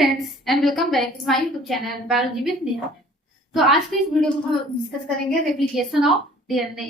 Friends and welcome back to my YouTube channel biology with Neha. तो आज के इस वीडियो में हम डिस्कस करेंगे रेप्लिकेशन ऑफ डीएनए।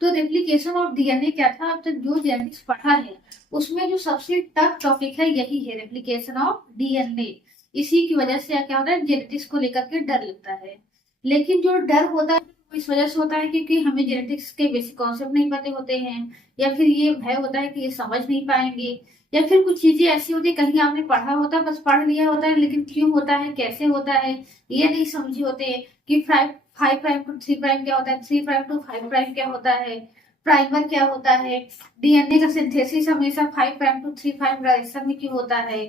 तो रेप्लिकेशन ऑफ डीएनए क्या था, अब तक जो जेनेटिक्स पढ़ा है उसमें जो सबसे टफ टॉपिक है यही है, रेप्लिकेशन ऑफ डीएनए। इसी की वजह से क्या होता है, जेनेटिक्स को लेकर के डर लगता है। लेकिन जो डर होता है वो इस वजह से होता है क्योंकि हमें जेनेटिक्स के बेसिक कॉन्सेप्ट नहीं पता होते हैं, या फिर ये भय होता है कि ये समझ नहीं पाएंगे, या फिर कुछ चीजें ऐसी होती है कहीं आपने पढ़ा होता है, बस पढ़ लिया होता है, लेकिन क्यों होता है कैसे होता है ये नहीं समझे होते हैं कि 5' टू 3' क्या होता है, 3' टू 5' क्या होता है, प्राइमर क्या होता है, डीएनए का सिंथेसिस हमेशा 5' टू 3' डायरेक्शन में क्यों होता है,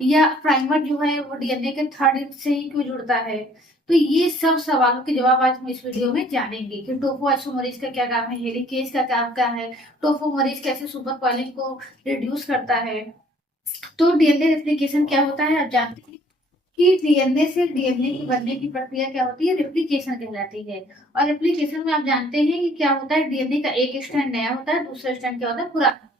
या प्राइमर जो है वो डीएनए के थर्ड एंड से ही क्यों जुड़ता है। तो ये सब सवालों के जवाब आज हम इस वीडियो में जानेंगे कि टोपोआइसोमरेज का क्या काम है, हेलिकेज का काम क्या है, टोपोमरेज कैसे सुपर कॉइलिंग को रिड्यूस करता है। तो डीएनए रेप्लिकेशन क्या होता है, आप जानते हैं कि डीएनए से डीएनए की बनने की प्रक्रिया क्या होती है, रेप्लिकेशन कहलाती है। और रेप्लिकेशन में आप जानते हैं कि क्या होता है, डीएनए का एक स्ट्रैंड नया होता है, दूसरा स्ट्रैंड क्या होता है, पुराना।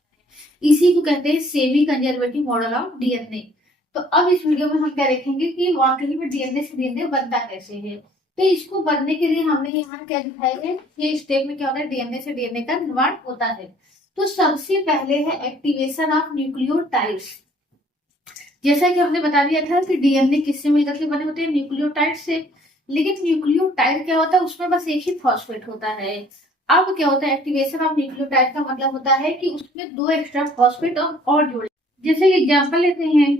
इसी को कहते हैं semi conservative model of DNA. तो अब इस वीडियो में हम क्या देखेंगे कि वाकई में डीएनए से डीएनए बनता कैसे है। तो इसको बनने के लिए हमने यहाँ क्या दिखाया है, ये स्टेप में क्या होता है, डीएनए से डीएनए का निर्माण होता है। तो सबसे पहले है एक्टिवेशन ऑफ न्यूक्लियोटाइड्स। जैसा कि हमने बता दिया था कि डीएनए किससे मिलकर के बने होते हैं, न्यूक्लियोटाइड से। लेकिन न्यूक्लियोटाइड क्या होता है, उसमें बस एक ही फॉस्फेट होता है। अब क्या होता है, एक्टिवेशन ऑफ न्यूक्लियोटाइड का मतलब होता है कि उसमें दो एक्स्ट्रा फॉस्फेट और जुड़े। जैसे एग्जांपल लेते हैं,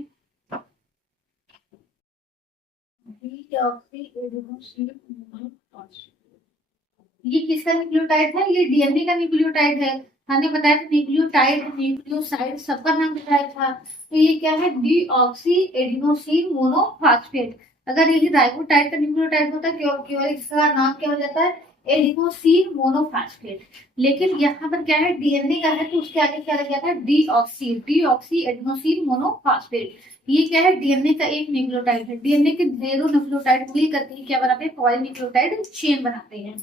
ये किसका न्यूक्लियोटाइड है, ये डीएनए का न्यूक्लियोटाइड है। हमने बताया था न्यूक्लियोटाइड न्यूक्लियोसाइड सबका नाम बताया था। तो ये क्या है, डीऑक्सी एडिनोसिन मोनोफॉस्फेट। अगर यही राइबोटाइड का न्यूक्लियोटाइड होता केवल इसका नाम क्या हो जाता है, एडिनोसिन मोनोफॉस्फेट। लेकिन यहाँ पर क्या है, डीएनए का है तो उसके आगे क्या लग जाता है, डीऑक्सी एडिनोसिन मोनोफॉस्फेट। ये क्या है, डीएनए का एक न्यूक्लियोटाइड है। डीएनए के ढेरों न्यूक्लियोटाइड मिल करके क्या बनाते हैं, पॉलीन्यूक्लियोटाइड चेन बनाते हैं।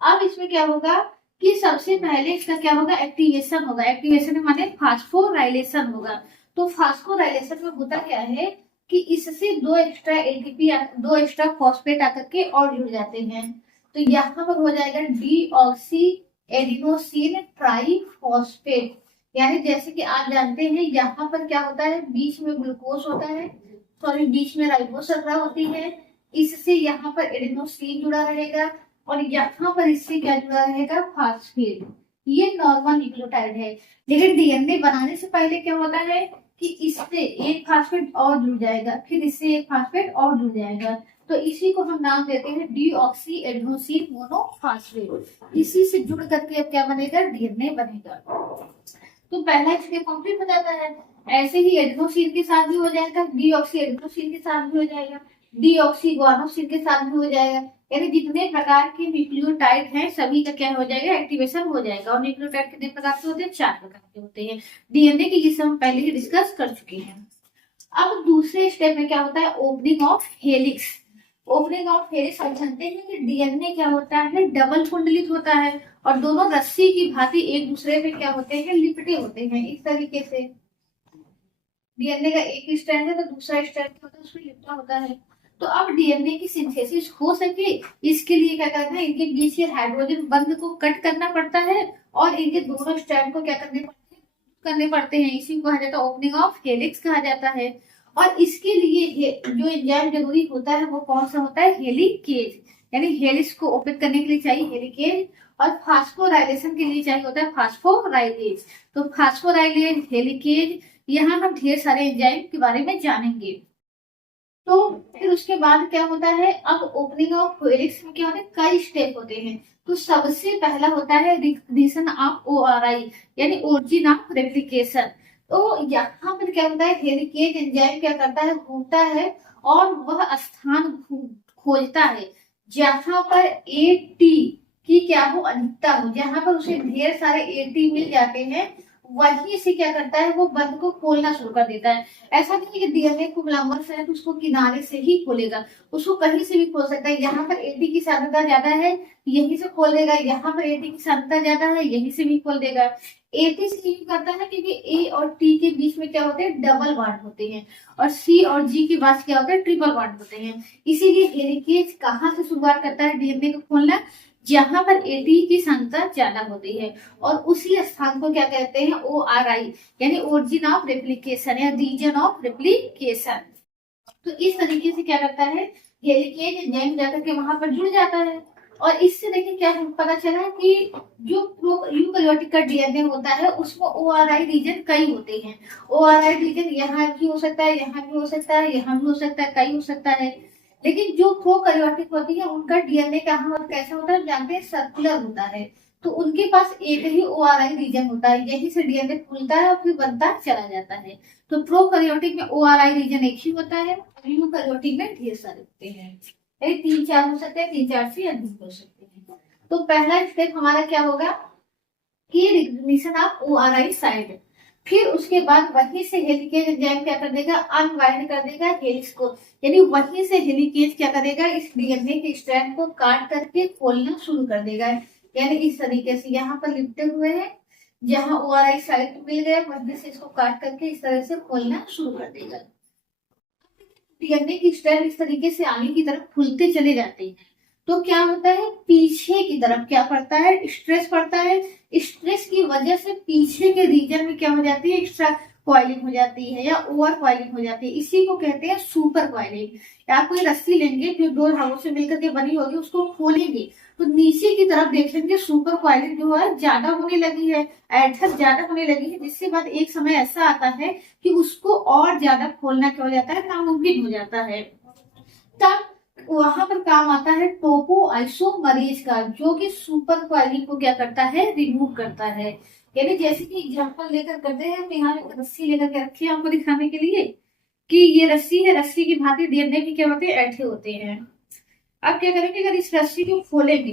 अब इसमें क्या होगा कि सबसे पहले इसका क्या होगा, एक्टिवेशन होगा। एक्टिवेशन माने फास्फोराइलेशन होगा। तो फास्फोराइलेशन में होता क्या है कि इससे दो एक्स्ट्रा एटीपी दो एक्स्ट्रा फॉस्फेट आकर के और जुड़ जाते हैं। तो यहाँ पर हो जाएगा डीऑक्सी एडिनोसिन ट्राइफॉस्फेट। यानी जैसे कि आप जानते हैं यहाँ पर क्या होता है, बीच में ग्लूकोज होता है, सॉरी बीच में राइबोस रखा होती है, इससे यहाँ पर एडिनोसिन जुड़ा रहेगा और यहाँ पर इससे क्या जुड़ा रहेगा, फास्फेट। ये नॉर्मल न्यूक्लियोटाइड है। लेकिन डीएनए बनाने से पहले क्या होता है कि इससे एक फास्फेट और जुड़ जाएगा, फिर इससे एक फास्फेट और जुड़ जाएगा। तो इसी को हम नाम देते हैं डीऑक्सी एडिनोसिन मोनोफॉस्फेट। इसी से जुड़ करके अब क्या बनेगा, डीएनए बनेगा। तो पहला स्टेप कंप्लीट हो जाता है। ऐसे ही एडिनोसिन के साथ भी हो जाएगा, डीऑक्सी एडिनोसिन के साथ भी हो जाएगा, डीऑक्सी गुआनोसिन के साथ भी हो जाएगा। यानी जितने प्रकार के न्यूक्लियोटाइड हैं सभी का क्या हो जाएगा, एक्टिवेशन हो जाएगा। और न्यूक्लियोटाइड कितने प्रकार के होते हैं, 4 प्रकार के होते हैं डीएनए की, जिसे हम पहले ही डिस्कस कर चुके हैं। अब दूसरे स्टेप में क्या होता है, opening of helix. Opening of helix हम जानते हैं कि डीएनए क्या होता है, डबल कुंडलित होता है और दोनों रस्सी की भांति एक दूसरे पे क्या होते हैं, लिपटे होते हैं। इस तरीके से डीएनए का एक स्ट्रैंड है तो दूसरा स्ट्रैंड होता है उसमें लिपटा होता है। तो अब डीएनए की सिंथेसिस हो सके इसके लिए क्या करना है, इनके बीच के हाइड्रोजन बंध को कट करना पड़ता है और इनके दोनों स्ट्रैंड को क्या करने पड़ते हैं। इसी को कहा जाता है ओपनिंग ऑफ हेलिक्स कहा जाता है। और इसके लिए जो एंजाइम जरूरी होता है वो कौन सा होता है, हेलिकेज। यानी हेलिक्स को ओपन करने के लिए चाहिए हेलिकेज, और फास्फोराइलेशन के लिए चाहिए होता है फास्फोराइलेज। तो फास्फोराइलेज, हेलिकेज, यहाँ हम ढेर सारे एंजाइम के बारे में जानेंगे। तो फिर उसके बाद क्या होता है, अब ओपनिंग ऑफ हेलिक्स में क्या होता है, कई स्टेप होते हैं। तो सबसे पहला होता है रिकग्निशन ऑफ ओआरआई, यानी ओरिजिन ऑफ रेप्लिकेशन। तो यहाँ पर क्या होता है, हेलिकेज एंजाइम क्या करता है, घूमता है और वह स्थान खोजता है जहां पर एटी की क्या हो, अधिकता हो, जहां पर उसे ढेर सारे एटी मिल जाते हैं वहीं से क्या करता है, वो बंध को खोलना शुरू कर देता है। ऐसा नहीं है कि डीएनए को लंबा से है तो उसको किनारे से ही खोलेगा, उसको कहीं से भी खोल सकता है। यहाँ पर एटी की सांद्रता ज्यादा है, यहीं से खोल देगा, यहाँ पर एटी की सांद्रता ज्यादा है, यहीं से भी खोल देगा। एटी से यूज करता है क्योंकि ए और टी के बीच में क्या होते हैं, डबल बॉन्ड होते हैं, और सी और जी के पास क्या होता है, ट्रिपल बॉन्ड होते हैं। इसीलिए हेलिकेज कहाँ से शुरुआत करता है डीएनए को खोलना, जहां पर एटी की सांद्रता ज्यादा होती है, और उसी स्थान को क्या कहते हैं, ओ आर आई, यानी ओरिजिन ऑफ रेप्लिकेशन या रीजन ऑफ रेप्लिकेशन। तो इस तरीके से क्या करता है, हेलिकेज एंजाइम जाकर के वहां पर जुड़ जाता है। और इससे देखिए क्या पता चला कि जो यूकैरियोटिक का डीएनए होता है उसमें ओआरआई रीजन कई होते हैं। ओआरआई रीजन यहाँ भी हो सकता है, यहाँ भी हो सकता है, यहाँ भी हो सकता है, कई हो सकता है। लेकिन जो प्रोकैरियोटिक होती है उनका डीएनए कहाँ और कैसा होता है जानते हैं, सर्कुलर होता है। तो उनके पास एक ही ओआरआई रीजन होता है, यही से डीएनए खुलता है और फिर बनता चला जाता है। तो प्रोकैरियोटिक में ओआरआई रीजन एक ही होता है, यूकैरियोटिक में ढेर सारे होते हैं। ये 3-4 हो सकते हैं, 3-4 से अधिक हो सकते हैं। तो पहला स्टेप हमारा क्या होगा कि रिकग्निशन ऑफ ओआरआई साइट। फिर उसके बाद वहीं से हेलिकेज एंजाइम क्या कर देगा, अनवाइंड कर देगा हेलिक्स को, यानी वहीं से हेलिकेज क्या करेगा, इस डीएनए के स्ट्रैंड को काट करके खोलना शुरू कर देगा। यानी इस तरीके से यहाँ पर लिपटे हुए हैं, जहां ओआरआई साइट मिल गया वहीं से इसको काट करके इस तरह से खोलना शुरू कर देगा। डीएनए की स्ट्रैंड इस तरीके से आगे की तरफ खुलते चले जाते हैं, तो क्या होता है, पीछे की तरफ क्या पड़ता है, स्ट्रेस पड़ता है। स्ट्रेस की वजह से पीछे के रीजन में क्या हो जाती है, एक्स्ट्रा कॉइलिंग हो जाती है या ओवर कॉइलिंग हो जाती है। इसी को कहते हैं सुपर कॉइलिंग। आप कोई रस्सी लेंगे जो दो धागों से मिलकर के बनी होगी, उसको खोलेंगे तो नीचे की तरफ देखेंगे सुपर कॉइलिंग जो है ज्यादा होने लगी है, एडहेस ज्यादा होने लगी है, जिसके बाद एक समय ऐसा आता है कि उसको और ज्यादा खोलना क्या हो जाता है, नामुमकिन हो जाता है। तब वहां पर काम आता है टोपो आइसोमरेज का, जो कि सुपर कॉइलिंग को क्या करता है, रिमूव करता है। यानी जैसे कि एग्जांपल लेकर करते हैं, हम यहाँ रस्सी लेकर के रखे हैं आपको दिखाने के लिए कि ये रस्सी है, रस्सी की भांति डीएनए भी क्या होते हैं, ऐठे होते हैं। अब क्या करेंगे, अगर इस रस्सी को खोलेंगे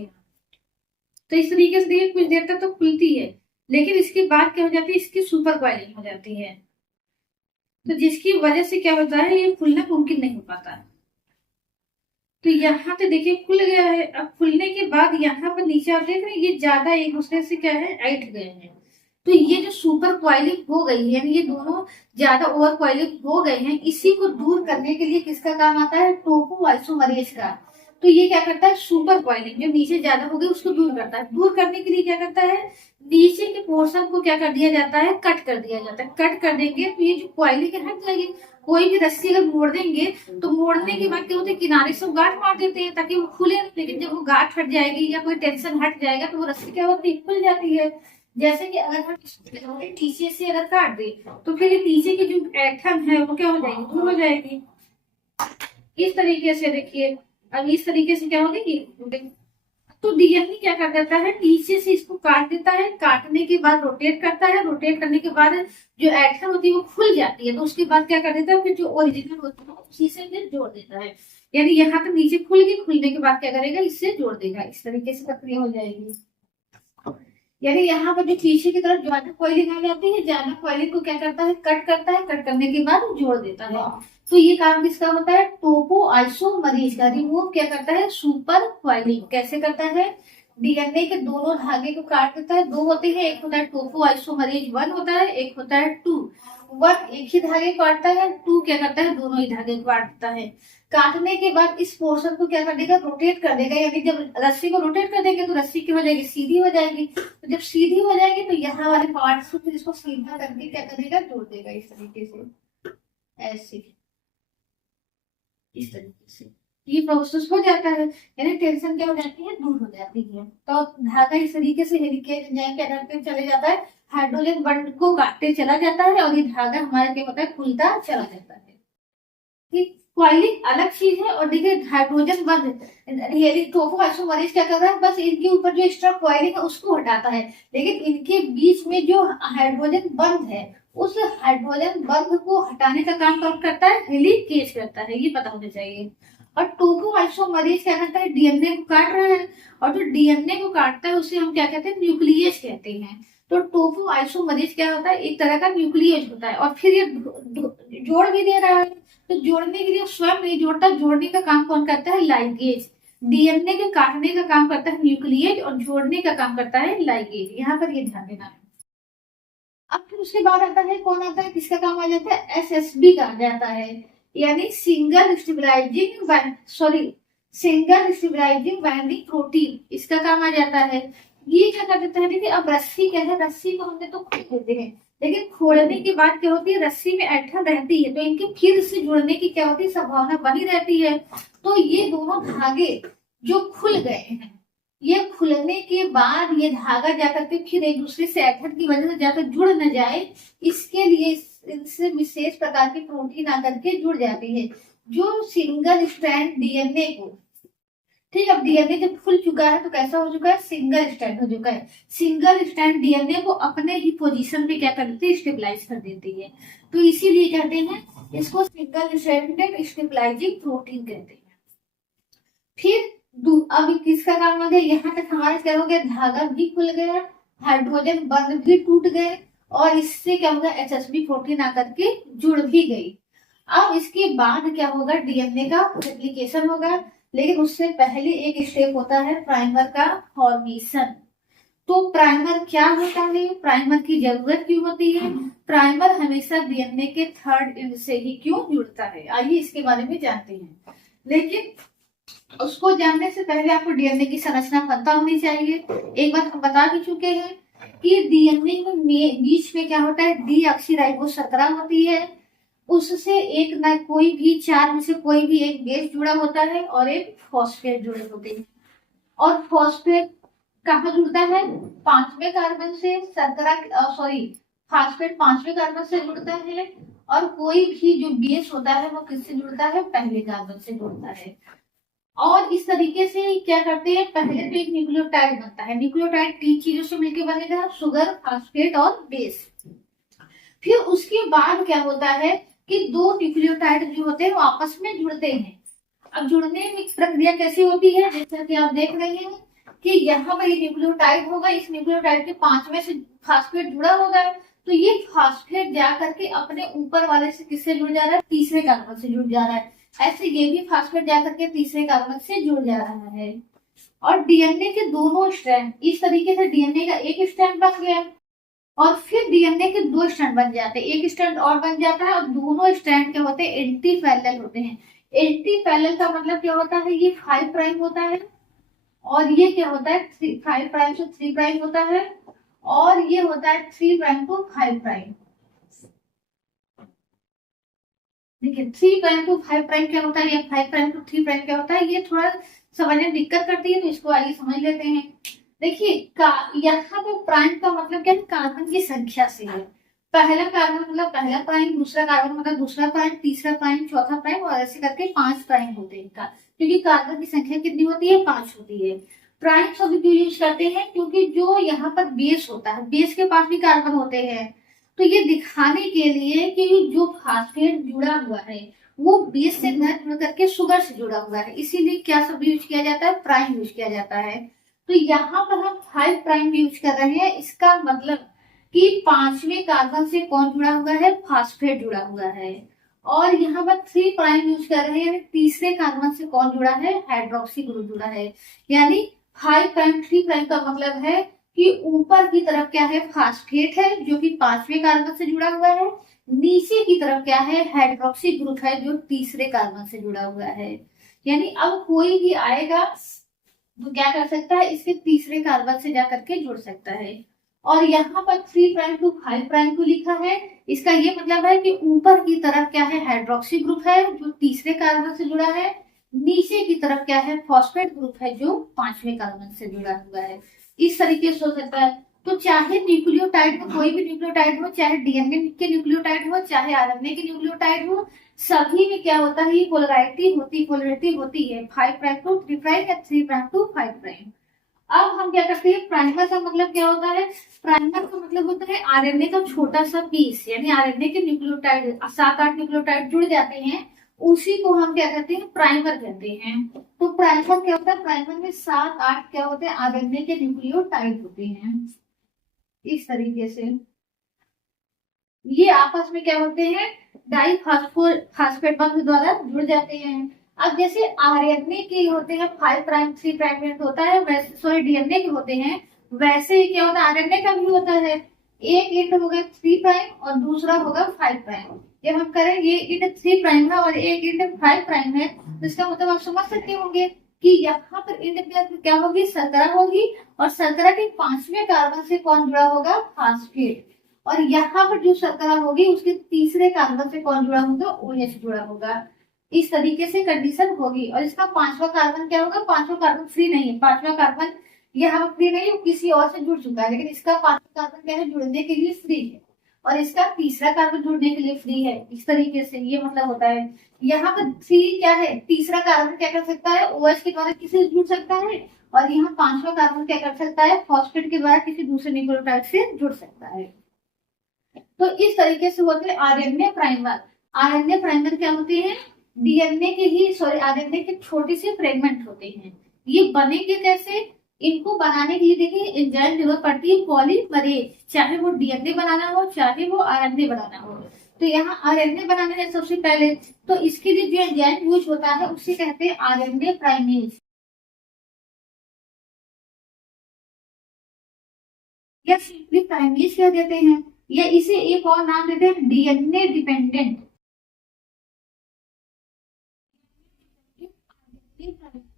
तो इस तरीके से देखिए कुछ देर तक तो खुलती है, लेकिन इसके बाद क्या हो जाती है, इसकी सुपर कॉइलिंग हो जाती है, तो जिसकी वजह से क्या होता है, ये खुलना मुमकिन नहीं हो पाता। तो यहाँ पे देखिए खुल गया है। अब खुलने के बाद यहाँ पर नीचे आप देख रहे हैं ये ज्यादा एक दूसरे से क्या है, ऐठ गए हैं। तो ये जो सुपर क्वाइलिंग हो गई है, यानी ये दोनों ज्यादा ओवर क्वाइलिंग हो गए हैं, इसी को दूर करने के लिए किसका काम आता है, टोपो आइसोमरेज का। तो ये क्या करता है, सुपर क्वाइलिंग जो नीचे ज्यादा हो गई उसको दूर करता है। दूर करने के लिए क्या करता है, नीचे के पोर्शन को क्या कर दिया जाता है, कट कर दिया जाता है। कट कर देंगे तो ये जो क्वाइलिंग है हट जाएगी। कोई भी रस्सी अगर मोड़ देंगे तो मोड़ने के बाद क्या होता है, किनारे से गांठ मार देते हैं ताकि वो खुले, लेकिन जब वो गांठ हट जाएगी या कोई टेंशन हट जाएगा तो वो रस्सी क्या होती है, खुल जाती है। जैसे कि अगर हम नीचे से अगर काट दे तो फिर नीचे की जो एटम है वो क्या हो जाएगी, दूर हो जाएगी। इस तरीके से देखिए, अब इस तरीके से क्या होगी, तो डीएनए क्या कर देता है, नीचे से इसको काट देता है, काटने के बाद रोटेट करता है, रोटेट करने के बाद जो एटम होती है वो खुल जाती है, तो उसके बाद क्या कर देता है, फिर जो ओरिजिनल होता है उसी से फिर जोड़ देता है। यानी यहाँ पे नीचे खुल गई, खुलने के बाद क्या करेगा, इससे जोड़ देगा। इस तरीके से प्रक्रिया हो जाएगी। यानी यहाँ पर जो पीछे की तरफ ज्यादा कॉइलिंग आ जाती है, ज्यादा कॉइलिंग को क्या करता है, कट करता है, कट करने के बाद जोड़ देता है। तो ये काम किसका होता है, टोपो आइसोमरेज का। रिमूव क्या करता है, सुपर कॉइलिंग। कैसे करता है, डीएनए के दोनों धागे को काट देता है। दो होते हैं, एक होता है टोपो आइसोमरेज 1 होता है, एक होता है 2। 1 एक ही धागे को काटता है, 2 क्या करता है, दोनों ही धागे को काटता है। काटने के बाद इस पोर्शन को क्या कर देगा, रोटेट कर देगा। यानी जब रस्सी को रोटेट कर देंगे तो रस्सी क्या हो जाएगी, सीधी हो जाएगी। तो जब सीधी हो जाएगी तो यहाँ वाले पार्ट को फिर इसको सीधा करके क्या करेगा, जोड़ देगा। इस तरीके से, ऐसे, इस तरीके से ये प्रोसेस हो जाता है। यानी टेंशन क्या हो जाती है, दूर हो जाती है। तो धागा इस तरीके से हेलिकेज एंजाइम क्या करते चले जाता है, हाइड्रोजन बॉन्ड को काटते चला जाता है, और ये धागा हमारा क्या होता है, खुलता चला जाता है। ठीक, कॉइलिंग अलग चीज है, और देखिए हाइड्रोजन बंध टोपो आइसोमरेज क्या कर रहा है, बस इनके ऊपर जो एक्स्ट्रा कॉइलिंग है उसको हटाता है, लेकिन इनके बीच में जो हाइड्रोजन बंध है उस हाइड्रोजन बंध को हटाने का काम कौन करता है, हेलिकेज करता है। ये पता होना चाहिए। और टोपो आइसोमरेज क्या करता है, डीएनए को काट रहा है, और जो डीएनए को काटता है उसे हम क्या कहते हैं, न्यूक्लियस कहते हैं। तो टोफो आइसोमरेज क्या होता है, एक तरह का न्यूक्लियस होता है, और फिर ये जोड़ भी दे रहा है। तो जोड़ने के लिए स्वयं नहीं जोड़ता, जोड़ने का काम कौन करता है, लाइगेज। डीएनए के काटने का काम करता है न्यूक्लियस, और जोड़ने का काम करता है लाइगेज। यहाँ पर ये ध्यान देना है। अब फिर उसके बाद आता है, कौन आता है, किसका काम आ जाता है, एसएसबी का आ जाता है, यानी सिंगल स्टेबलाइजिंग बाइंडिंग प्रोटीन, इसका काम आ जाता है। ये क्या कर देता है, देखिए अब रस्सी क्या है, रस्सी को हमने तो खोल देते हैं, लेकिन खोलने के बाद क्या होती है, रस्सी में ऐंठन रहती है, तो इनके फिर से जुड़ने की क्या होती है, संभावना बनी रहती है। तो ये दोनों धागे जो खुल गए हैं, ये खुलने के बाद ये धागा जाकर के फिर एक दूसरे से ऐंठन की वजह से जाकर जुड़ न जाए, इसके लिए इससे विशेष प्रकार की प्रोटीन आकर के जुड़ जाती है, जो सिंगल स्ट्रैंड डीएनए को, ठीक है, अब डीएनए जब खुल चुका है तो कैसा हो चुका है, सिंगल स्ट्रैंड हो चुका है। सिंगल स्ट्रैंड डीएनए को अपने ही पोजीशन पे क्या कर देती है, स्टेबलाइज कर देती है। तो इसीलिए कहते हैं इसको सिंगल स्ट्रैंडेड स्टेबलाइजिंग प्रोटीन कहते हैं। फिर अब किसका काम आ गया, यहाँ तक हमारा क्या हो गया, धागा भी खुल गया, हाइड्रोजन बंध भी टूट गए, और इससे क्या होगा, एचएसबी प्रोटीन आकर के जुड़ भी गई। अब इसके बाद क्या होगा, डीएनए का रेप्लिकेशन होगा, लेकिन उससे पहले एक स्टेप होता है प्राइमर का फॉर्मेशन। तो प्राइमर क्या होता है, प्राइमर की जरूरत क्यों होती है, प्राइमर हमेशा डीएनए के थर्ड एंड से ही क्यों जुड़ता है, आइए इसके बारे में जानते हैं। लेकिन उसको जानने से पहले आपको डीएनए की संरचना पता होनी चाहिए। एक बार हम बता भी चुके हैं कि डीएनए में बीच में क्या होता है, डीऑक्सीराइबोस शर्करा होती है, उससे एक ना कोई भी चार में से कोई भी एक बेस जुड़ा होता है और एक फॉस्फेट जुड़े होते हैं। और फॉस्फेट कहाँ जुड़ता है, पांचवें कार्बन से, फॉस्फेट पांचवें कार्बन से जुड़ता है, और कोई भी जो बेस होता है वो किससे जुड़ता है, पहले कार्बन से जुड़ता है। और इस तरीके से क्या करते हैं, पहले तो एक न्यूक्लियोटाइड बनता है, न्यूक्लियोटाइड 3 चीजों से मिलकर बनेगा, शुगर, फॉस्फेट और बेस। फिर उसके बाद क्या होता है कि दो न्यूक्लियोटाइड जो होते हैं वो आपस में जुड़ते हैं। अब जुड़ने की प्रक्रिया कैसी होती है, जैसा कि आप देख रहे हैं कि यहाँ पर ये न्यूक्लियोटाइड होगा, इस न्यूक्लियोटाइड के पांचवें से फास्फेट जुड़ा होगा, तो ये फास्फेट जाकर के अपने ऊपर वाले से किससे जुड़ जा रहा है, तीसरे कार्बन से जुड़ जा रहा है। ऐसे ये भी फास्फेट जाकर के तीसरे कार्बन से जुड़ जा रहा है। और डीएनए के दोनों स्ट्रैंड, इस तरीके से डीएनए का एक स्ट्रैंड बन गया, और फिर डीएनए के दो स्ट्रैंड बन जाते हैं, एक स्ट्रैंड और बन जाता है, और दोनों स्ट्रैंड क्या होते हैं, एंटी पैरेलल होते हैं। एंटी पैरेलल का मतलब क्या होता है, ये 5 प्राइम होता है, और ये क्या होता है, 5 प्राइम से 3 प्राइम होता है, और ये होता है 3 प्राइम टू 5 प्राइम। देखिए 3 प्राइम टू 5 प्राइम क्या होता है, या 5 प्राइम टू 3 प्राइम क्या होता है, ये थोड़ा समझने में दिक्कत करती है, तो इसको आइए समझ लेते हैं। देखिए यहाँ पे प्राइम का मतलब क्या है, कार्बन की संख्या से है। पहला कार्बन मतलब पहला प्राइम, दूसरा कार्बन मतलब दूसरा प्राइम, तीसरा प्राइम, चौथा प्राइम, और ऐसे करके 5 प्राइम होते हैं इनका, क्योंकि कार्बन की संख्या कितनी होती है, 5 होती है। प्राइम शब्द क्यों यूज करते हैं, क्योंकि जो यहाँ पर बेस होता है, बेस के पास भी कार्बन होते हैं, तो ये दिखाने के लिए कि जो फास्फेट जुड़ा हुआ है वो बेस से न जुड़ करके शुगर से जुड़ा हुआ है, इसीलिए क्या शब्द यूज किया जाता है, प्राइम यूज किया जाता है। तो यहाँ पर हम 5 प्राइम यूज कर रहे हैं, इसका मतलब कि पांचवें कार्बन से कौन जुड़ा हुआ है, फास्फेट जुड़ा हुआ है। और यहाँ पर 3 प्राइम यूज कर रहे हैं, तीसरे कार्बन से कौन जुड़ा है, हाइड्रोक्सी ग्रुप जुड़ा है। यानी 5 प्राइम 3 प्राइम का मतलब है कि ऊपर की तरफ क्या है, फास्फेट है जो कि पांचवें कार्बन से जुड़ा हुआ है, नीचे की तरफ क्या है, हाइड्रोक्सी ग्रुप है जो तीसरे कार्बन से जुड़ा हुआ है। यानी अब कोई भी आएगा तो क्या कर सकता है, इसके तीसरे कार्बन से जाकर के जुड़ सकता है। और यहाँ पर 3 प्राइम टू 5 प्राइम को लिखा है, इसका ये मतलब है कि ऊपर की तरफ क्या है, हाइड्रोक्सी ग्रुप है जो तीसरे कार्बन से जुड़ा है, नीचे की तरफ क्या है, फॉस्फेट ग्रुप है जो पांचवें कार्बन से जुड़ा हुआ है। इस तरीके से हो सकता है। तो चाहे न्यूक्लियोटाइड हो, कोई भी न्यूक्लियोटाइड हो, चाहे डीएनए के न्यूक्लियोटाइड हो, चाहे आरएनए के न्यूक्लियोटाइड हो, सभी में क्या होता है, पोलैरिटी होती है 5 प्राइम टू 3 प्राइम या 3 प्राइम टू 5 प्राइम। अब हम क्या करते हैं, प्राइमर का मतलब क्या होता है, प्राइमर का मतलब होता है आरएनए का छोटा सा पीस, यानी आरएनए के न्यूक्लियोटाइड 7-8 न्यूक्लियोटाइड जुड़ जाते हैं, उसी को हम क्या कहते हैं, प्राइमर कहते हैं। तो प्राइमर क्या होता है, प्राइमर में 7-8 क्या होते हैं, आरएनए के न्यूक्लियोटाइड होते हैं। इस तरीके से ये आपस में क्या होते हैं, डाई फास्फेट बंध द्वारा जुड़ जाते हैं। अब जैसे आरएनए के होते हैं 5 प्राइम 3 प्राइम एंड होता है, वैसे सॉरी डीएनए के होते हैं, वैसे ही क्या होता है आरएनए का भी होता है। एक एंड होगा 3 प्राइम और दूसरा होगा 5 प्राइम। जब हम करेंगे ये एंड 3 प्राइम है और एक एंड 5 प्राइम है, तो इसका मतलब आप समझ सकते होंगे कि यहाँ पर एंड में क्या होगी, शर्करा होगी, और शर्करा के 5वें कार्बन से कौन जुड़ा होगा, फास्फेट। और यहाँ पर जो शर्करा होगी उसके तीसरे कार्बन से कौन जुड़ा होगा, OH जुड़ा होगा। इस तरीके से कंडीशन होगी। और इसका 5वां कार्बन क्या होगा, 5वां कार्बन फ्री नहीं है, 5वां कार्बन यहाँ पर फ्री नहीं है, किसी और से जुड़ चुका है, लेकिन इसका 5वां कार्बन क्या है, जुड़ने के लिए फ्री है, और इसका तीसरा कार्बन जुड़ने के लिए फ्री है। इस तरीके से ये मतलब होता है। यहाँ पर 3 क्या है, तीसरा कार्बन क्या कर सकता है, OH के द्वारा किसी से जुड़ सकता है, और यहाँ 5वां कार्बन क्या कर सकता है, फॉस्फेट के द्वारा किसी दूसरे न्यूक्लियोटाइड से जुड़ सकता है। तो इस तरीके से होते हैं आरएनए प्राइमर। आरएनए प्राइमर क्या होते हैं, डीएनए के ही सॉरी आरएनए के छोटे से फ्रेगमेंट होते हैं। ये बनेंगे कैसे, इनको बनाने के लिए देखिए एंजाइम जरूरत पड़ती है पॉलीमरेज, चाहे वो डीएनए बनाना हो चाहे वो आरएनए बनाना हो। तो यहाँ आरएनए बनाना है सबसे पहले, तो इसके लिए जो एंजाइम यूज होता है उसे कहते हैं आरएनए प्राइमेज, या सिंपली प्राइमेज कह देते हैं, या इसे एक और नाम देते हैं डीएनए डिपेंडेंट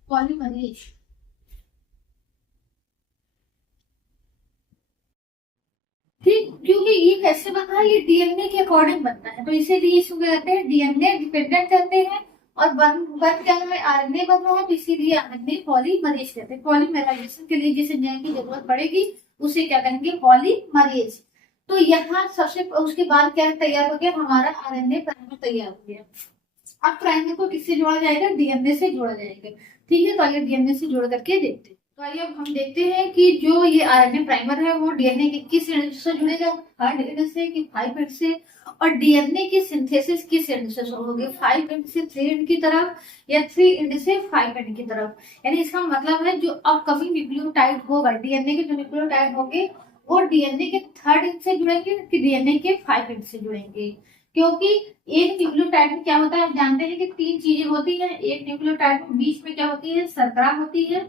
पॉलीमरेज। ठीक, क्योंकि ये कैसे बनता है, ये डीएनए के अकॉर्डिंग बनता है, तो इसीलिए इसको कहते हैं डीएनए डिपेंडेंट कहते हैं। और बन क्या है, आरएनए बन रहा है, तो इसीलिए आरएनए पॉलीमरेज कहते हैं। पॉलीमराइजेशन के लिए जिस एंजाइम की जरूरत पड़ेगी उसे क्या कहेंगे, पॉलीमरेज। तो यहाँ सबसे उसके बाद क्या तैयार हो गया, हमारा आरएनए प्राइमर तैयार हो गया। अब प्राइमर को किससे जोड़ा जाएगा, डीएनए से जोड़ा जाएगा। ठीक है, तो आइए डीएनए से जोड़ करके देखते हैं। तो आइए अब हम देखते हैं कि जो ये आरएनए प्राइमर है वो डीएनए के किस एंड से जुड़ेगा, 3rd एंड से कि 5 एंड से, और डीएनए की सिंथेसिस किस एंड से शुरू होगी, 5 एंड से 3 एंड की तरफ, या 3 एंड से 5 एंड की तरफ। यानी इसका मतलब है जो अपकमिंग न्यूक्लियोटाइड होगा, डीएनए के जो न्यूक्लियोटाइड होंगे वो डीएनए के 3rd एंड से जुड़ेंगे कि डीएनए के 5 एंड से जुड़ेंगे। क्योंकि एक न्यूक्लियोटाइड में क्या होता है, आप जानते हैं कि 3 चीजें होती हैं। एक न्यूक्लियोटाइड में बीच में क्या होती है, शर्करा होती है,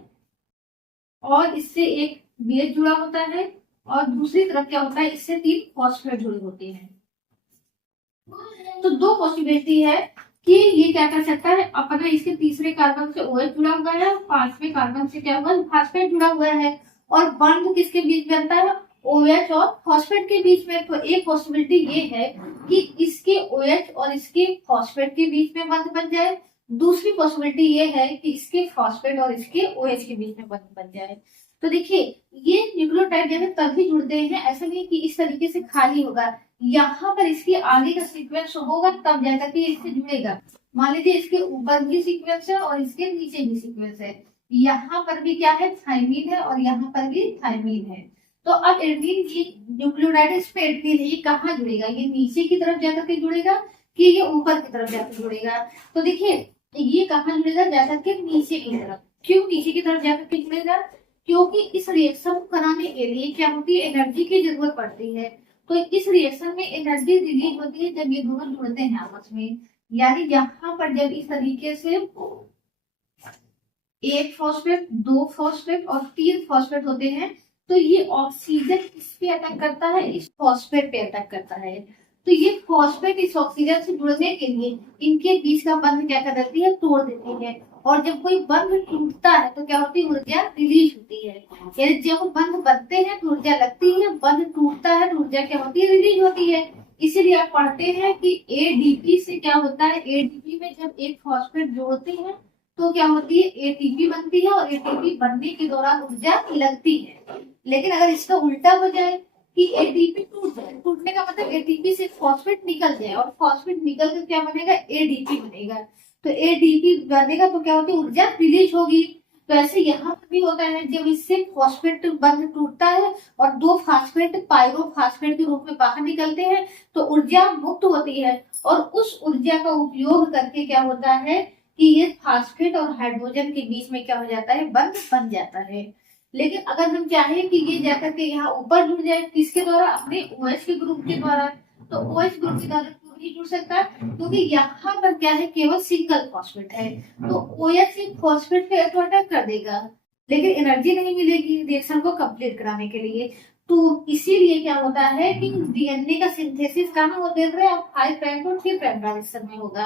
और इससे एक बेस जुड़ा होता है, और दूसरी तरफ क्या होता है, इससे 3 फॉस्फेट जुड़े होते हैं। तो 2 पॉसिबिलिटी है कि ये क्या कर सकता है, अपना इसके तीसरे कार्बन से OH जुड़ा हुआ है, 5वें कार्बन से क्या हुआ, फॉस्फेट जुड़ा हुआ है, और बंध किसके बीच बनता है, OH और फॉस्फेट के बीच में। तो एक पॉसिबिलिटी ये है कि इसके OH और इसके फॉस्फेट के बीच में बंध बन जाए। दूसरी पॉसिबिलिटी ये है कि इसके फॉस्फेट और इसके OH के बीच में बंध बन जाए। तो देखिए ये न्यूक्लियोटाइड जब तभी जुड़ते हैं, ऐसा नहीं कि इस तरीके से खाली होगा, यहाँ पर इसके आगे का सीक्वेंस होगा तब जाकर के इससे जुड़ेगा। मान लीजिए इसके ऊपर भी सीक्वेंस है और इसके नीचे भी सीक्वेंस है, यहाँ पर भी क्या है, थाइमीन है, और यहाँ पर भी थाइमीन है। तो अब एडेनिन की न्यूक्लियोटाइड इस पे एडेनिन है, ये कहाँ जुड़ेगा, ये नीचे की तरफ जाकर के जुड़ेगा कि ये ऊपर की तरफ जाकर जुड़ेगा। तो देखिए ये कहाँ जुड़ेगा, जाकर के नीचे की तरफ। क्यों नीचे की तरफ जाकर के जुड़ेगा, क्योंकि इस रिएक्शन को कराने के लिए क्या होती है, एनर्जी की जरूरत पड़ती है। तो इस रिएक्शन में एनर्जी रिलीज होती है जब ये दोनों जुड़ते हैं आपस में। यानी यहाँ पर जब इस तरीके से 1 फॉस्फेट 2 फॉस्फेट और 3 फॉस्फेट होते हैं, तो ये ऑक्सीजन किस पे अटैक करता है, इस फॉस्फेट पे अटैक करता है। तो ये फॉस्फेट इस ऑक्सीजन से जुड़ने के लिए इनके बीच का बंध क्या कर देती है, तोड़ देती है। और जब कोई बंध टूटता है तो क्या होती है, ऊर्जा रिलीज होती है। यानी जब बंध बनते हैं तो ऊर्जा लगती है, बंध टूटता है तो ऊर्जा क्या होती है, रिलीज होती है। इसीलिए आप पढ़ते हैं कि एडीपी से क्या होता है, एडीपी में जब एक फॉस्फेट जोड़ते हैं तो क्या होती है, एटीपी बनती है, और एटीपी बनने के दौरान ऊर्जा लगती है। लेकिन अगर इसका उल्टा हो जाए कि एटीपी टूट जाए, टूटने का मतलब एटीपी से फॉस्फेट निकल जाए, और फॉस्फेट निकल कर क्या बनेगा, एडीपी बनेगा। तो एडीपी बनेगा तो क्या होती है, ऊर्जा रिलीज होगी। तो ऐसे यहाँ पर भी होता है, जब इससे फॉस्फेट बंध टूटता है और 2 फास्फेट पायरोफॉस्फेट के रूप में बाहर निकलते हैं तो ऊर्जा मुक्त होती है, और उस ऊर्जा का उपयोग करके क्या होता है कि ये फास्फेट और हाइड्रोजन के बीच में क्या हो जाता है, बंध बन जाता है। लेकिन अगर हम चाहें कि ये जाकर के यहाँ ऊपर जुड़ जाए, किसके द्वारा, अपने OH के ग्रुप के द्वारा, तो OH ग्रुप के द्वारा नहीं जुड़ सकता, क्योंकि यहाँ पर क्या है, केवल सिंगल फॉस्फेट है, तो OH फॉस्फेट पे तो अटैक कर देगा, लेकिन एनर्जी नहीं मिलेगी रिएक्शन को कंप्लीट कराने के लिए। तो इसीलिए क्या होता है कि डीएनए का सिंथेसिस कहाँ होते हैं, 5 प्राइम टू 3 प्राइम डायरेक्शन में होगा।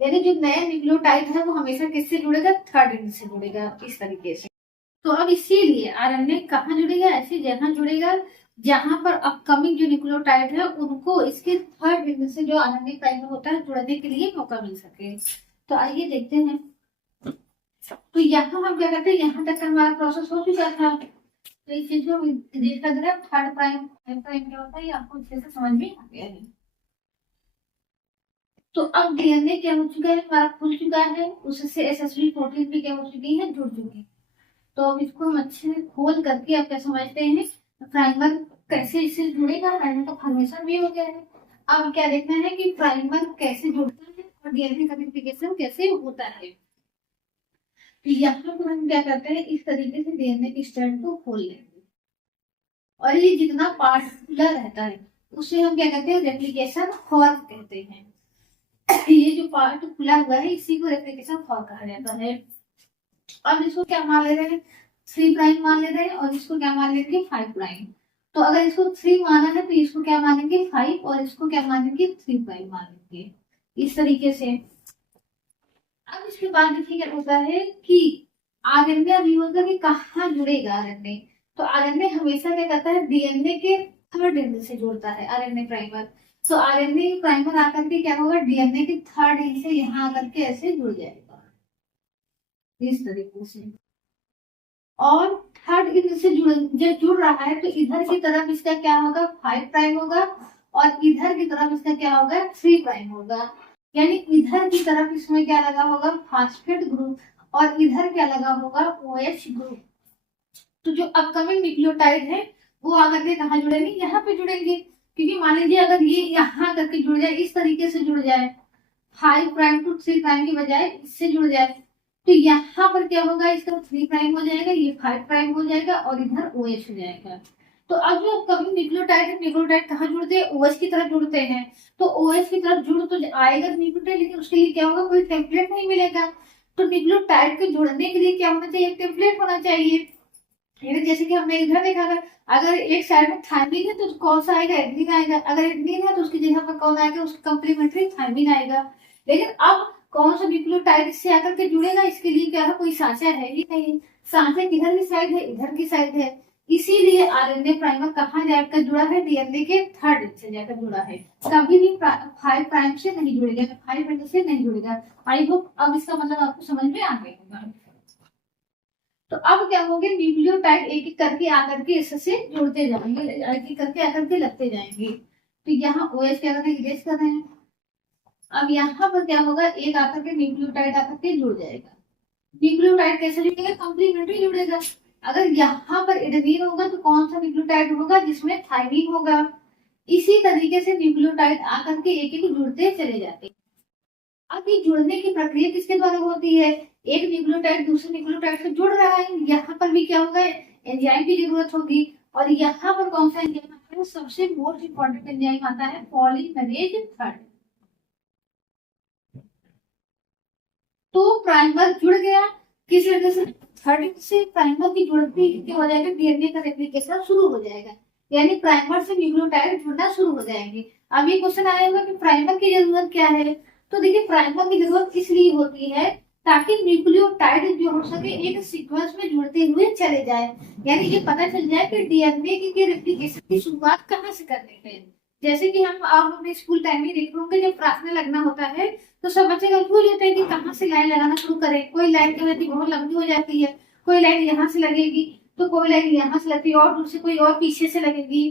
यानी जो नया न्यूक्लियोटाइड है वो हमेशा किससे जुड़ेगा, थर्ड एंड से जुड़ेगा, इस तरीके से। तो अब इसीलिए आरएनए कहाँ जुड़ेगा, ऐसी जगह जुड़ेगा जहां पर अपकमिंग जो न्यूक्लियोटाइड है उनको इसके थर्ड एंड से जो आरएनए प्राइमर होता है जुड़ने के लिए मौका मिल सके। तो आइए देखते हैं। तो यहाँ हम क्या करते हैं, यहाँ तक हमारा प्रोसेस हो चुका था, तो इस चीज को देख लग रहा है थर्ड प्राइम क्या होता है, ये आपको अच्छे से समझ में आ गया है। तो अब डीएनए क्या हो चुका है, हमारा खुल चुका है, उससे एसएसबी प्रोटीन भी क्या हो चुकी है, जुड़ चुकी है। तो अब इसको हम अच्छे से खोल करके आप क्या समझते हैं, प्राइमर कैसे इससे जुड़ेगा, प्राइमर का फॉर्मेशन भी हो गया है। अब क्या देखना है कि प्राइमर कैसे जुड़ता है और डीएनए का रेप्लिकेशन कैसे होता है। तो यहाँ पर हम क्या करते हैं, इस तरीके से डीएनए की स्ट्रैंड को खोल लेंगे, और ये जितना पार्ट खुला रहता है उसे हम क्या कहते हैं, रेप्लिकेशन फॉर्क कहते हैं। ये जो पार्ट खुला हुआ है इसी को रेप्लिकेशन फॉर्क कहा जाता है। अब इसको क्या मान ले रहे हैं, 3 प्राइम मान ले रहे हैं, और इसको क्या मान लेंगे, 5 प्राइम। तो अगर इसको 3 माना है तो इसको क्या मानेंगे, 5, और इसको क्या मानेंगे, 3 प्राइम मानेंगे, इस तरीके से। अब इसके बाद देखिए क्या होता है कि आरएनए अभी होगा कि कहाँ जुड़ेगा आरएनए, तो आरएनए हमेशा क्या करता है, डीएनए के थर्ड एंड से जुड़ता है आरएनए प्राइमर। तो आरएनए प्राइमर आकर के क्या होगा, डीएनए के थर्ड एंड से यहाँ आकर के ऐसे जुड़ जाएगा, इस तरीके से। और थर्ड एंड से जुड़ रहा है, तो इधर की तरफ इसका क्या होगा, 5 प्राइम होगा, और इधर की तरफ इसका क्या होगा, 3 प्राइम होगा। यानी इधर की तरफ इसमें क्या लगा होगा, फास्फेट ग्रुप, और इधर क्या लगा होगा, OH ग्रुप। तो जो अपकमिंग न्यूक्लियोटाइड है वो आकर के कहाँ जुड़ेंगे, यहाँ पे जुड़ेंगे, क्योंकि मान लीजिए अगर ये यहाँ करके जुड़ जाए, इस तरीके से जुड़ जाए, 5 प्राइम टू 3 प्राइम की बजाय इससे जुड़ जाए, तो यहाँ पर क्या होगा, इसका 3 प्राइम हो जाएगा, ये 5 प्राइम हो जाएगा, और इधर OH हो जाएगा। तो अब जो कभी न्यूक्लियोटाइड है, न्यूक्लियोटाइड कहाँ जुड़ते हैं, OH की तरफ जुड़ते हैं। तो OH की तरफ जुड़ तो आएगा न्यूक्लियोटाइड, लेकिन उसके लिए क्या होगा, कोई टेम्पलेट नहीं मिलेगा। तो न्यूक्लियोटाइड के जुड़ने के लिए क्या होना चाहिए, टेम्पलेट होना चाहिए। जैसे कि हमने इधर देखा था, अगर एक साइड में थायमिन है तो कौन सा आएगा, एडनिन आएगा, अगर एडनिन है तो उसकी जगह पर कौन आएगा, उसका कंप्लीमेंट्री थायमिन आएगा। लेकिन अब कौन सा न्यूक्लियोटाइड से आकर के जुड़ेगा, इसके लिए क्या है, कोई सांचा है ही नहीं, सांचा किधर की साइड है, इधर की साइड है। इसीलिए आरएनए प्राइमर कहाँ जाकर जुड़ा है, डीएनए के थर्ड एंड से जाकर जुड़ा है, कभी भी 5 प्राइम से नहीं जुड़ेगा, 5 एंड से नहीं जुड़ेगा। आई होप अब इसका मतलब आपको समझ में आ गया होगा। तो अब क्या होंगे, न्यूक्लियोटाइड एक एक करके आकर के इससे जुड़ते जाएंगे, एक एक करके आकर के लगते जाएंगे। तो यहाँ OH क्या कर रहे हैं, इरेज कर रहे हैं। अब यहाँ पर क्या होगा, एक आकर के न्यूक्लियोटाइड आकर के जुड़ जाएगा। न्यूक्लियोटाइड कैसे जुड़ेगा, कंप्लीमेंट्री जुड़ेगा। अगर यहाँ पर एडेनिन होगा तो कौन सा न्यूक्लियोटाइड होगा, जिसमें थायमिन होगा। इसी तरीके से न्यूक्लियोटाइड आकर के एक एक जुड़ते चले जाते हैं। अब ये जुड़ने की प्रक्रिया किसके द्वारा होती है, एक न्यूक्लियोटाइड दूसरे न्यूक्लियोटाइड से जुड़ रहा है, यहाँ पर भी क्या होगा, एंजाइम की जरूरत होगी। और यहाँ पर कौन सा एंजाइम आता है, सबसे मोस्ट इंपॉर्टेंट एंजाइम आता है पॉलीमरेज थर्ड। तो प्राइमर जुड़ गया, किस वजह से, थर्ड से प्राइमर की जुड़ती हो जाएगा, डीएनए का रेप्लिकेशन शुरू हो जाएगा, यानी प्राइमर से न्यूक्लियोटाइड जुड़ना शुरू हो जाएंगे। अब ये क्वेश्चन आया होगा कि प्राइमर की जरूरत क्या है, तो देखिए प्राइमर की जरूरत इसलिए होती है ताकि न्यूक्लियोटाइड जो हो सके एक सीक्वेंस में जुड़ते हुए चले जाए, यानी ये पता चल जाए कि डीएनए की रेप्लिकेशन की शुरुआत कहाँ से करनी है। जैसे कि हम आप अपने स्कूल टाइम में देख होंगे, जब प्रार्थना लगना होता है तो सब बच्चे कंफ्यूज होते हैं कि कहाँ से लाइन लगाना शुरू करें। कोई लाइन जो है बहुत लंबी हो जाती है, कोई लाइन यहाँ से लगेगी, तो कोई लाइन यहाँ से लगती है, और दूसरी कोई और पीछे से लगेगी।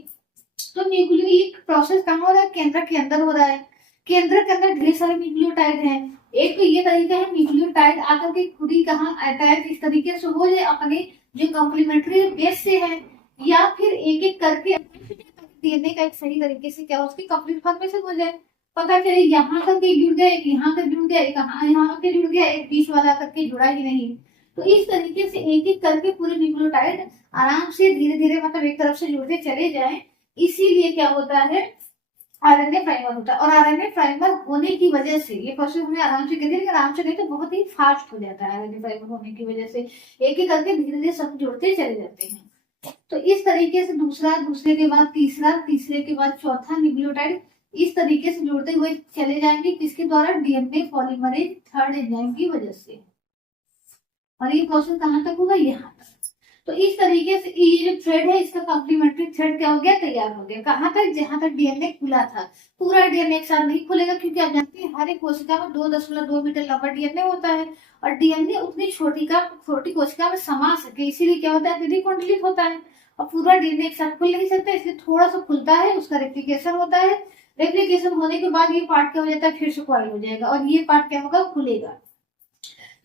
तो न्यूक्लियो प्रोसेस कहाँ हो रहा है, केंद्र के अंदर हो रहा है। केंद्र के अंदर ढेर सारे न्यूक्लियोटाइड हैं। एक तो ये तरीका है न्यूक्लियोटाइड आकर के खुद ही कहाँ अटैच इस तरीके से हो जाए अपने जो कॉम्प्लीमेंट्री बेस से है, या फिर एक एक करके डीएनए का एक सही तरीके से क्या उसकी कंप्लीट फॉर्मेशन हो जाए। पता चले यहाँ करके जुड़ गए, यहाँ कर जुड़ गया, यहाँ के जुड़ गया, एक बीच वाला करके जुड़ा ही नहीं। तो इस तरीके से एक एक करके पूरे न्यूक्लियोटाइड आराम से धीरे धीरे मतलब एक तरफ से जुड़ते चले जाएं। इसीलिए क्या होता है, आरएनए प्राइमर होता है। और आरएनए प्राइमर होने की वजह से ये प्रोसेस हमने आराम से कर दिया, लेकिन आराम से नहीं तो बहुत ही फास्ट हो जाता है। आरएनए प्राइमर होने की वजह से एक एक करके धीरे धीरे सब जुड़ते चले जाते हैं। तो इस तरीके से दूसरा, दूसरे के बाद तीसरा, तीसरे के बाद चौथा न्यूक्लियोटाइड इस तरीके से जुड़ते हुए चले जाएंगे, किसके द्वारा, डीएनए पॉलीमरेज थर्ड एंजाइम की वजह से। और ये प्रोसेस कहां तक होगा, यहाँ तक। तो इस तरीके से ये जो थ्रेड है इसका कॉम्प्लीमेंट्री थ्रेड क्या हो गया, तैयार हो गया। कहां तक, जहां तक डीएनए खुला था। पूरा डीएनए एक साथ नहीं खुलेगा, क्योंकि आप जानते हैं हर एक कोशिका में 2.2 मीटर लंबा डीएनए होता है, और डीएनए उतनी छोटी कोशिका में समा सके, इसीलिए क्या होता है, अत्यधिक कुंडलित होता है। और पूरा डीएनए एक साथ खुल नहीं सकता, इसलिए थोड़ा सा खुलता है, उसका रेप्लिकेशन होता है। रेप्लिकेशन होने के बाद ये पार्ट क्या हो जाता है, फिर से कॉइल हो जाएगा, और ये पार्ट क्या होगा, खुलेगा।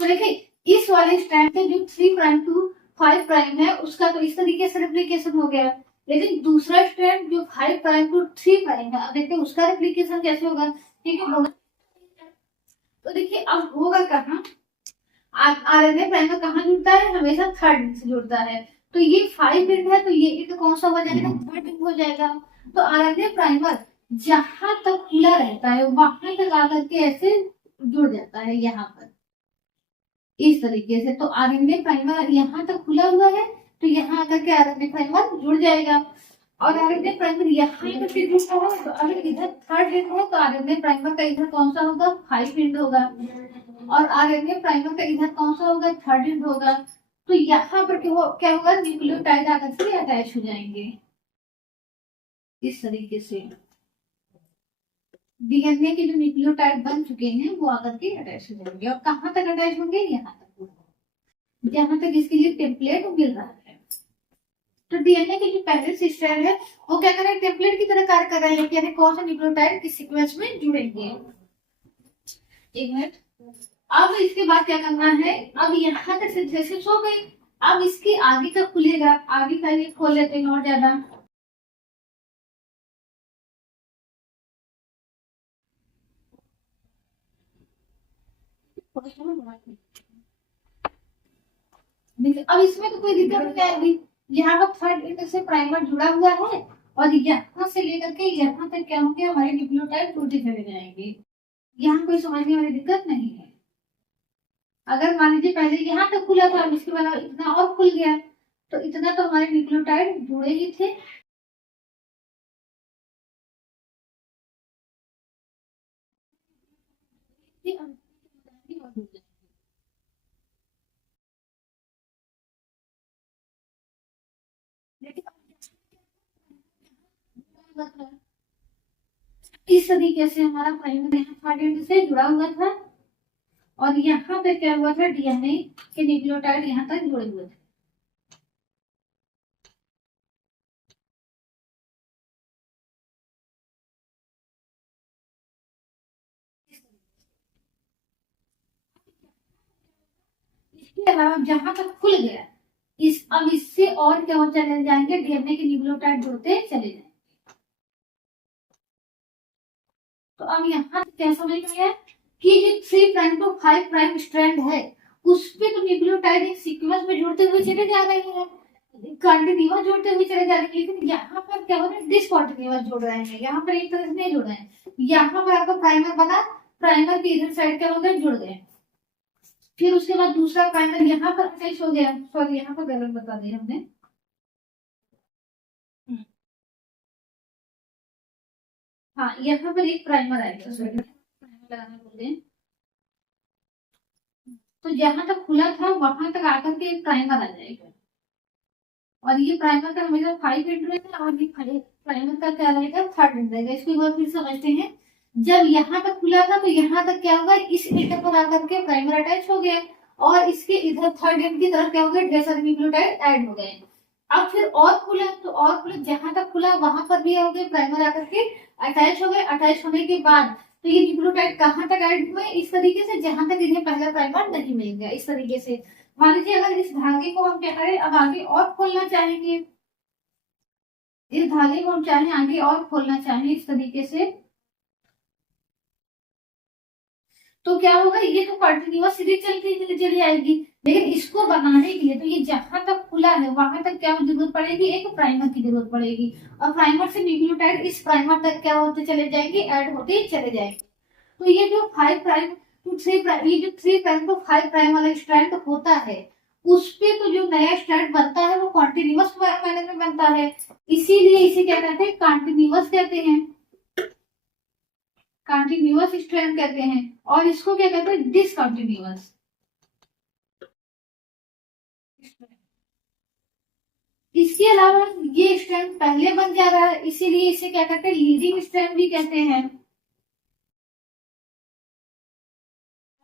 तो देखिए इस वाले स्ट्रैंड के जो 3 प्राइम टू 5 प्राइम है उसका तो इस तरीके से रेप्लिकेशन हो गया, लेकिन दूसरा स्ट्रैंड जो 5 प्राइम टू 3 प्राइम है, अब देखते हैं उसका रेप्लिकेशन कैसे होगा। ठीक है, तो देखिए अब होगा कहाँ, आरएनए प्राइमर कहाँ जुड़ता है, हमेशा थर्ड से जुड़ता है। तो ये 5 एंड है, तो ये एक कौन सा हो जाएगा, थर्ड एंड हो जाएगा। तो आरएनए प्राइमर जहां तक खुला रहता है वहां तक आकर के ऐसे जुड़ जाता है यहाँ पर, इस तरीके से। तो आरएनए प्राइमर यहाँ तक खुला हुआ है, तो यहाँ आकर के आरएनए प्राइमर जुड़ जाएगा। और आरएनए प्राइमर यहाँ पर फिर जुड़ता है, तो अगर इधर थर्ड एंड है तो आरएनए प्राइमर का इधर कौन सा होगा, 5 एंड होगा, और आरएनए प्राइमर का इधर कौन सा होगा, थर्ड एंड होगा। तो यहाँ पर क्या होगा, न्यूक्लियोटाइड आकर के अटैच हो जाएंगे इस तरीके से। डीएनए के जो न्यूक्लियोटाइड बन चुके हैं वो आकर के अटैच हो जाएंगे, और कहाँ तक अटैच होंगे, यहाँ तक, जहां तक इसके लिए टेम्पलेट मिल रहा है। तो डीएनए के जो पहले से स्ट्रैंड है वो क्या कर रहे हैं, टेम्पलेट की तरह कार्य कर रहे हैं, यानी कौन सा न्यूक्लियोटाइड किस सीक्वेंस में जुड़ेंगे। एक मिनट, अब इसके बाद क्या करना है, अब यहाँ तक सिंथेसिस हो गई, अब इसके आगे का खुलेगा, आगे का ये खोल लेते हैं और ज्यादा। अब इसमें तो कोई दिक्कत नहीं आएगी, यहाँ पर थर्ड एंड से प्राइमर जुड़ा हुआ है, और यहाँ से लेकर के यहाँ तक क्या होंगे, हमारे न्यूक्लियोटाइड जुड़ते चले जाएंगे। यहाँ कोई समझने वाली दिक्कत नहीं है। अगर मान लीजिए पहले यहाँ तक खुला था, अब इसके बाद इतना और खुल गया, तो इतना तो हमारे न्यूक्लियोटाइड जुड़े ही थे। इस तरीके से हमारा प्राइमर यहाँ थर्ड एंड से जुड़ा हुआ था, और यहाँ पे क्या हुआ था, डीएनए के न्यूक्लियोटाइड यहाँ तक जुड़े हुए थे। इसके अलावा जहां तक खुल गया, अब इससे और क्या हो चले जाएंगे, डीएनए के न्यूक्लियोटाइड जुड़ते चले जाएंगे। तो अब यहाँ क्या समझ में आया कि जो 3 प्राइम टू 5 प्राइम स्ट्रैंड है उस पे तो न्यूक्लियोटाइड एक सीक्वेंस में जुड़ते हुए चले जा रहे हैं, कंटिन्यूअस जुड़ते हुए चले जा रहे हैं, लेकिन यहाँ पर क्या हो रहा है, डिसकंटिन्यूअस जुड़ रहे हैं। यहाँ पर एक तरह से नहीं जुड़ रहे हैं, यहाँ पर आपका प्राइमर बना, प्राइमर के इधर साइड क्या हो गए, जुड़ गए, फिर उसके बाद दूसरा प्राइमर यहाँ पर अटैच हो गया, सॉरी यहाँ पर गलत बता दिया हमने। हाँ यहाँ पर एक प्राइमर आएगा, प्राइमर लगाने बोल, तो जहां तक खुला था वहां तक आकर के एक प्राइमर आ जाएगा, और ये प्राइमर का हमेशा 5 एंड रहेगा, और ये प्राइमर का क्या रहेगा, थर्ड एंड रहेगा। इसको एक बार फिर समझते हैं, जब यहाँ तक खुला था तो यहाँ तक क्या होगा, इस एंड पर आकर के प्राइमर अटैच हो गया, और इसके इधर थर्ड एंड की तरफ क्या हो गया, ढेर सारे न्यूक्लियोटाइड ऐड हो गए। अब फिर और खुला, तो और खुला, जहां तक खुला वहां पर भी हो गए, प्राइमर आकर के अटैच हो गए। अटैच होने के बाद तो ये न्यूक्लियोटाइड कहाँ तक ऐड हुए, इस तरीके से जहां तक इन्हें पहला प्राइमर नहीं मिल गया, इस तरीके से। मान लीजिए अगर इस धागे को हम क्या करें, अब आगे और खोलना चाहेंगे, इस धागे को हम चाहें आगे और खोलना चाहें इस तरीके से, तो क्या होगा, ये तो कंटिन्यूअस सीरीज चली आएगी। लेकिन इसको बनाने के लिए तो ये जहां तक खुला है वहां तक क्या जरूरत पड़ेगी, एक प्राइमर की जरूरत पड़ेगी। और प्राइमर से न्यूक्लियोटाइड इस प्राइमर तक क्या होते चले जाएंगे, ऐड होते चले जाएंगे। तो ये जो 5 प्राइम टू 3 प्राइम, ये जो 3 प्राइम टू 5 प्राइम वाला स्ट्रैंड होता है, उस पे तो जो नया स्ट्रैंड बनता है वो कॉन्टिन्यूअस मैनर में बनता है। इसीलिए इसे क्या कहते हैं, कंटिन्यूअस कहते हैं, कंटिन्यूअस स्ट्रैंड कहते हैं। और इसको क्या कहते हैं, डिसकंटिन्यूअस। इसके अलावा ये स्ट्रैंड पहले बन जा रहा है, इसीलिए इसे क्या कहते हैं, लीडिंग स्ट्रैंड भी कहते हैं।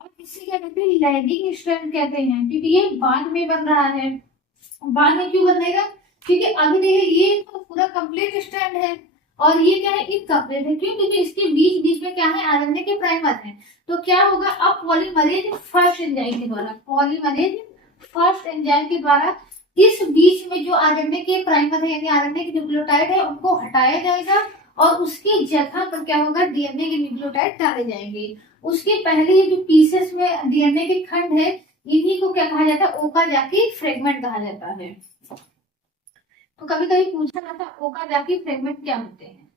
और इसे क्या कहते हैं, लैगिंग स्ट्रैंड कहते हैं, क्योंकि ये बाद में बन रहा है। बाद में क्यों बनेगा, क्योंकि अभी देखिए ये तो पूरा कंप्लीट स्ट्रैंड है और ये क्या है, इनकम्प्लीट है। क्यों, क्योंकि इसके बीच बीच में क्या है, आरएनए के प्राइमर है। तो क्या होगा, अब पॉलीमरेज फर्स्ट एंजाइम के द्वारा, पॉलीमरेज फर्स्ट एंजाइम के द्वारा इस बीच में जो आरएनए के प्राइमर है, यानी आरएनए के न्यूक्लियोटाइड है, उनको हटाया जाएगा और उसकी जगह पर क्या होगा, डीएनए के न्यूक्लियोटाइड डाले जाएंगे। उसके पहले ये जो पीसेस में डीएनए के खंड है, इन्हीं को क्या कहा जाता है, ओकाजाकी फ्रेगमेंट कहा जाता है। तो कभी कभी पूछा जाता है ओकाजाकी फ्रेगमेंट क्या होते हैं।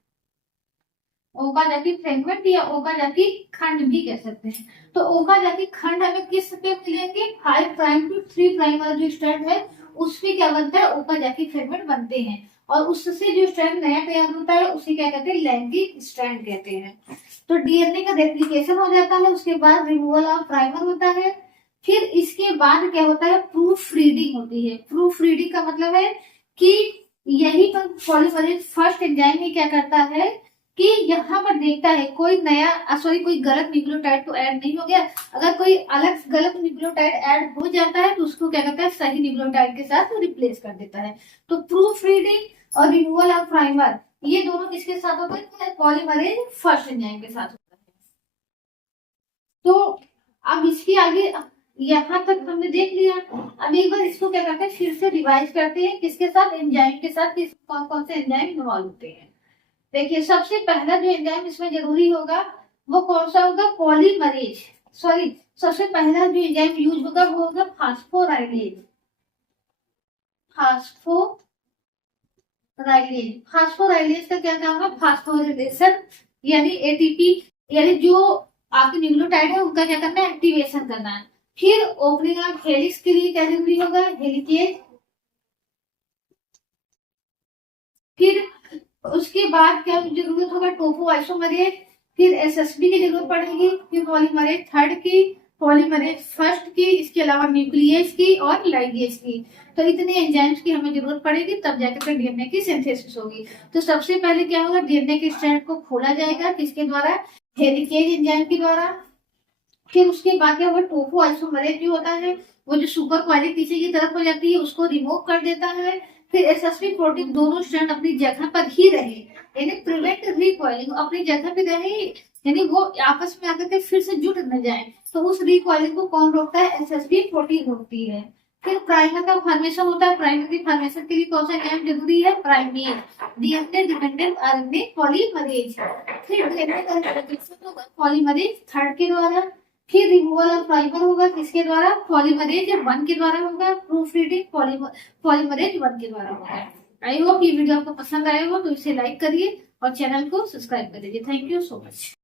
ओकाजाकी फ्रेगमेंट या ओकाजाकी खंड भी कह सकते हैं। तो ओकाजाकी खंड हमें किस पे मिलेंगे, 5 प्राइम टू 3 प्राइम वाला जो स्ट्रैंड है उस पे क्या बनता है, ओकाजाकी फ्रेगमेंट बनते हैं। और उससे जो स्ट्रैंड नया तैयार होता है उसे क्या कहते हैं, लैंगिक स्ट्रैंड कहते हैं। तो डीएनए का रेप्लिकेशन हो जाता है, उसके बाद रिमूवल ऑफ प्राइमर होता है। फिर इसके बाद क्या होता है, प्रूफ रीडिंग होती है। प्रूफ रीडिंग का मतलब है कि यही पर पॉलीमरेज फर्स्ट एंजाइम ही क्या करता है कि यहाँ पर देखता है कोई नया कोई गलत न्यूक्लियोटाइड तो ऐड नहीं हो गया। अगर कोई अलग गलत न्यूक्लियोटाइड ऐड हो जाता है तो उसको क्या करता है, सही न्यूक्लियोटाइड के साथ रिप्लेस कर देता है। तो प्रूफ रीडिंग और रिमूवल ऑफ प्राइमर ये दोनों किसके साथ होते हैं, पॉलीमरेज फर्स्ट एंजाइम के साथ होता है। तो अब इसके आगे यहाँ तक हमने देख लिया। अब एक बार इसको क्या करते हैं, फिर से रिवाइज करते हैं, किसके साथ, एंजाइम के साथ, किस कौन कौन से एंजाइम इन्वॉल्व होते हैं। देखिए सबसे पहला जो एंजाइम इसमें जरूरी होगा वो कौन सा होगा, पॉलीमरेज, सॉरी सबसे पहला जो एंजाइम यूज होगा वो होगा फास्फोराइलेज। फास्फोराइलेज, फास्फोराइलेज का क्या काम है, फास्फोराइलेशन यानी एटीपी, यानी जो आपके न्यूक्लियोटाइड है उनका क्या करना है, एक्टिवेशन करना है। फिर ओपनिंग ऑफ हेलिक्स के लिए क्या जरूरी होगा, हेलिकेज। फिर उसके बाद क्या जरूरत होगा, टोफो आइसोमरेज। फिर एसएसबी की जरूरत पड़ेगी। फिर पॉलीमरेज थर्ड की, पॉलीमरेज फर्स्ट की, इसके अलावा न्यूक्लियस की और लाइगेज की। तो इतने एंजाइम्स की हमें जरूरत पड़ेगी, तब जाकर डीएनए की सिंथेसिस होगी। तो सबसे पहले क्या होगा, डीएनए के स्ट्रैंड को खोला जाएगा, किसके द्वारा, हेलिकेज एंजाइम के द्वारा। फिर उसके बाद क्या होगा, टोफो आइसोमरेज जो होता है वो जो सुपर क्वालिटी पीछे की तरफ हो जाती है उसको रिमूव कर देता है। फिर एसएसपी प्रोटीन दोनों स्ट्रैंड अपनी जगह पर ही रहे, यानी प्रिवेंट रिकॉइलिंग, अपनी जगह पे रहे, यानी वो आपस में आकर के फिर से जुट न जाए। तो उस रिकॉइलिंग को कौन रोकता है, एसएसपी प्रोटीन रोकती है। फिर प्राइमर का फॉर्मेशन होता है। प्राइमर की फॉर्मेशन के लिए कौन सा एंजाइम जरूरी है, primase, DNA dependent RNA polymerase. फिर डीएनए का रेप्लिकेशन होगा पॉलीमरेज थर्ड के द्वारा। फिर रिमूवल ऑफ प्राइमर होगा किसके द्वारा, पॉलीमरेज 1 के द्वारा होगा। प्रूफ रीडिंग पॉलीमरेज 1 के द्वारा होगा। आई होप ये वीडियो आपको पसंद आया हो तो इसे लाइक करिए और चैनल को सब्सक्राइब कर दीजिए। Thank you so much.